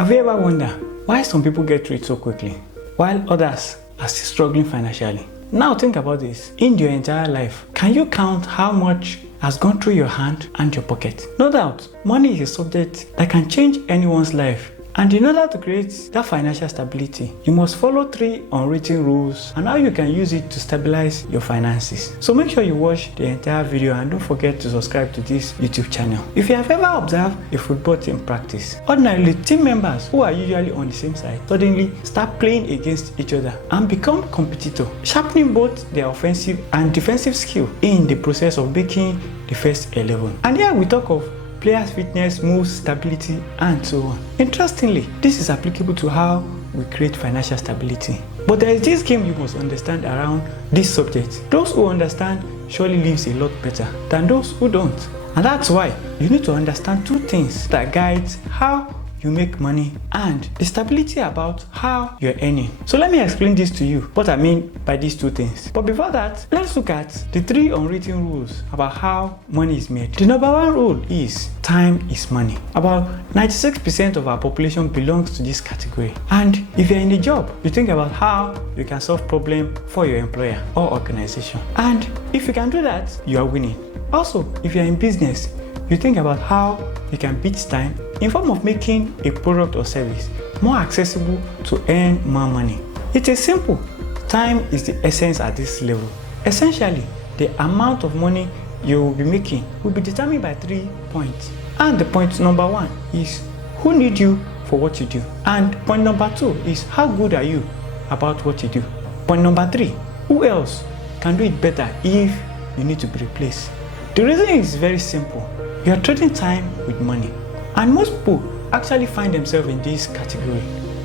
Have you ever wondered why some people get rich so quickly while others are still struggling financially? Now think about this. In your entire life, can you count how much has gone through your hand and your pocket? No doubt, money is a subject that can change anyone's life. And in order to create that financial stability, you must follow 3 unwritten rules and how you can use it to stabilize your finances. So make sure you watch the entire video and don't forget to subscribe to this YouTube channel. If you have ever observed a football team practice, ordinarily team members who are usually on the same side suddenly start playing against each other and become competitors, sharpening both their offensive and defensive skill in the process of making the first 11. And here we talk of players' fitness, moves, stability, and so on. Interestingly, this is applicable to how we create financial stability. But there is this game you must understand around this subject. Those who understand surely lives a lot better than those who don't. And that's why you need to understand 2 things that guides how you make money and the stability about how you're earning. So let me explain this to you, what I mean by these 2 things. But before that, let's look at the 3 unwritten rules about how money is made. The number 1 rule is time is money. About 96% of our population belongs to this category. And if you're in a job, you think about how you can solve problems for your employer or organization. And if you can do that, you are winning. Also, if you're in business, you think about how you can beat time in form of making a product or service more accessible to earn more money. It is simple. Time is the essence at this level. Essentially, the amount of money you will be making will be determined by 3 points. And the point number 1 is who needs you for what you do. And point number 2 is how good are you about what you do. Point number 3, who else can do it better if you need to be replaced. The reason is very simple. You are trading time with money. And most people actually find themselves in this category.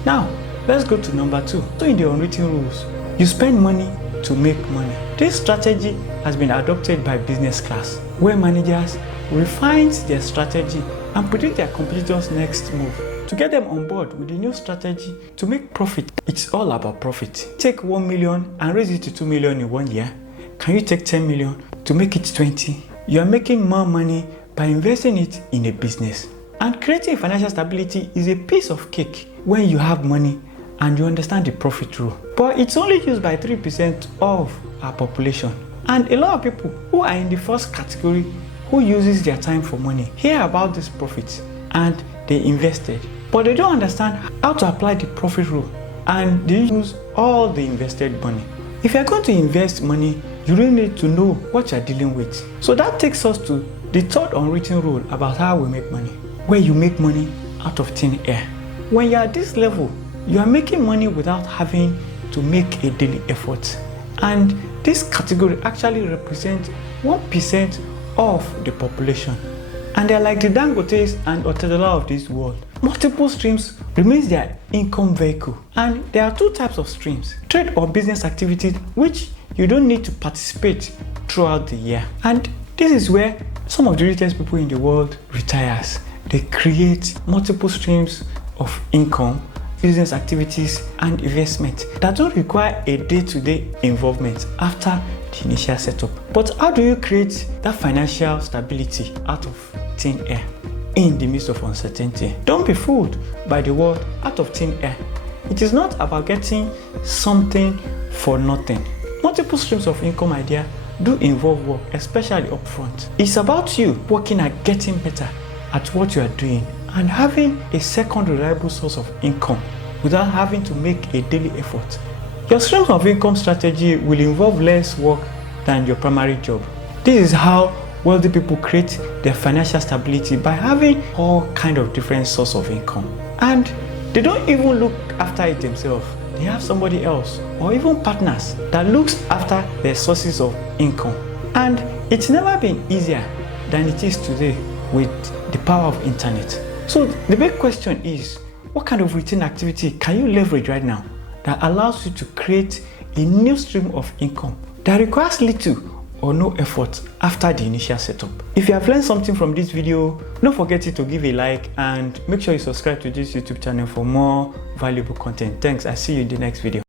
Now, let's go to number 2. So in the unwritten rules, you spend money to make money. This strategy has been adopted by business class, where managers refine their strategy and predict their competitors' next move to get them on board with the new strategy to make profit. It's all about profit. Take 1 million and raise it to 2 million in 1 year. Can you take 10 million to make it 20? You are making more money by investing it in a business. And creating financial stability is a piece of cake when you have money and you understand the profit rule. But it's only used by 3% of our population. And a lot of people who are in the first category who uses their time for money hear about this profit and they invested. But they don't understand how to apply the profit rule and they use all the invested money. If you're going to invest money, you really need to know what you're dealing with. So that takes us to the 3rd unwritten rule about how we make money, where you make money out of thin air. When you're at this level, you are making money without having to make a daily effort. And this category actually represents 1% of the population. And they're like the Dangotes and Otedola of this world. Multiple streams remains their income vehicle. And there are 2 types of streams: trade or business activities, which you don't need to participate throughout the year. And this is where some of the richest people in the world retires. They create multiple streams of income, business activities, and investment that don't require a day-to-day involvement after the initial setup. But how do you create that financial stability out of thin air in the midst of uncertainty? Don't be fooled by the word out of thin air. It is not about getting something for nothing. Multiple streams of income idea do involve work, especially upfront. It's about you working at getting better at what you are doing and having a second reliable source of income without having to make a daily effort. Your stream of income strategy will involve less work than your primary job. This is how wealthy people create their financial stability, by having all kind of different sources of income. And they don't even look after it themselves. They have somebody else or even partners that looks after their sources of income. And it's never been easier than it is today with the power of internet. So the big question is, what kind of routine activity can you leverage right now that allows you to create a new stream of income that requires little or no effort after the initial setup? If you have learned something from this video, don't forget to give a like and make sure you subscribe to this YouTube channel for more valuable content. Thanks. I'll see you in the next video.